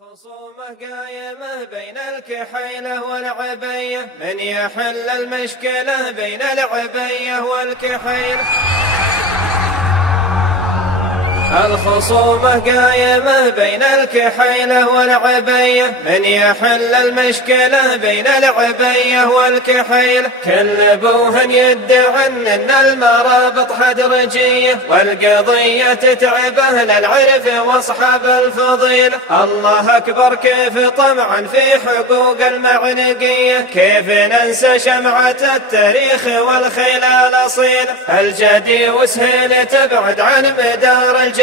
الخصومة قايمة بين الكحيلة والعبية، من يحل المشكلة بين العبية والكحيلة. الخصومة قايمة بين الكحيلة والعبية، من يحل المشكلة بين العبية والكحيلة. كل بوهن يدعي ان المرابط حدرجية، والقضية تتعبه للعرف واصحاب الفضيلة. الله اكبر كيف طمعا في حقوق المعنقية، كيف ننسى شمعة التاريخ والخيل الاصيلة. الجدي وسهيل تبعد عن مدار الجاذبية،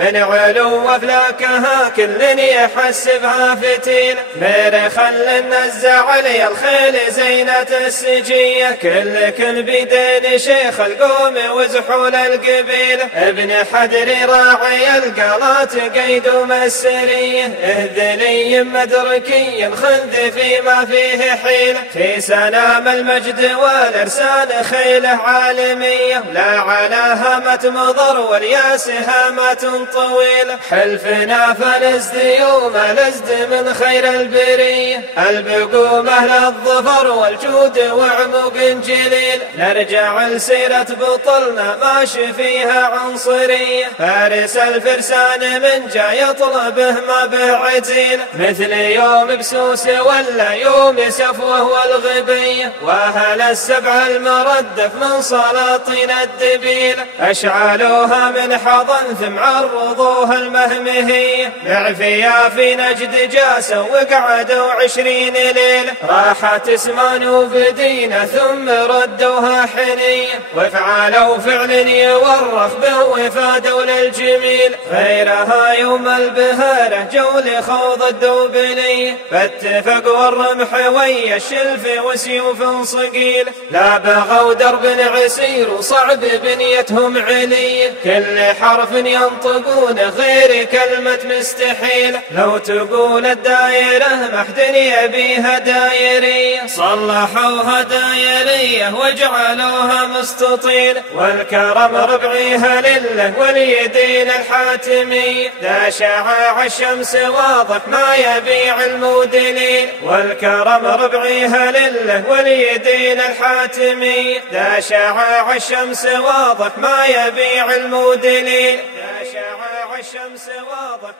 من علو افلاكها كل يحسبها فتيلة. ميري خل نزع علي الخيل زينة السجية، كل بيدين شيخ القوم وزحول القبيلة. ابن حدري راعي القالات قيد مسرية، اهذلي مدركي خذ فيما فيه حيلة. في سنام المجد والارسال خيله عالمية، لا على هامة مضر والياس هامات طويلة. حلفنا فلزد يوم لزد من خير البرية، البقوم أهل الظفر والجود وعمق جليل. نرجع لسيرة بطلنا ماشي فيها عنصرية، فارس الفرسان من جا يطلبه ما بعزيل. مثل يوم بسوس ولا يوم سفوه والغبية، واهل السبع المردف من سلاطين الدبيلة. اشعلوها من حضن ثم عرضوها المهمهية، بعفيا في نجد جاسوا وقعدوا 20 ليلة. راحت اسمان وبدينة ثم ردوها حنية، وفعلوا فعل يورخ به وفادوا للجميل. غيرها يوم البهارة جول خوض الدوبلية، فاتفق والرمح ويا الشلف وسيوف صقيل. لا بغوا درب عسير وصعب بنيتهم علية، كل حرف ينطقون غير كلمة مستحيل. لو تقول الدايرة محد يبيها دايرية، صلحوها دايرية وجعلوها مستطيل. والكرم ربعيها لله واليدين الحاتمية، ذا شعاع الشمس واضح ما يبيع المودلين. والكرم ربعيها لله واليدين الحاتمية، ذا شعاع الشمس واضح ما يبيع المودلين. ذا شعاع الشمس واضح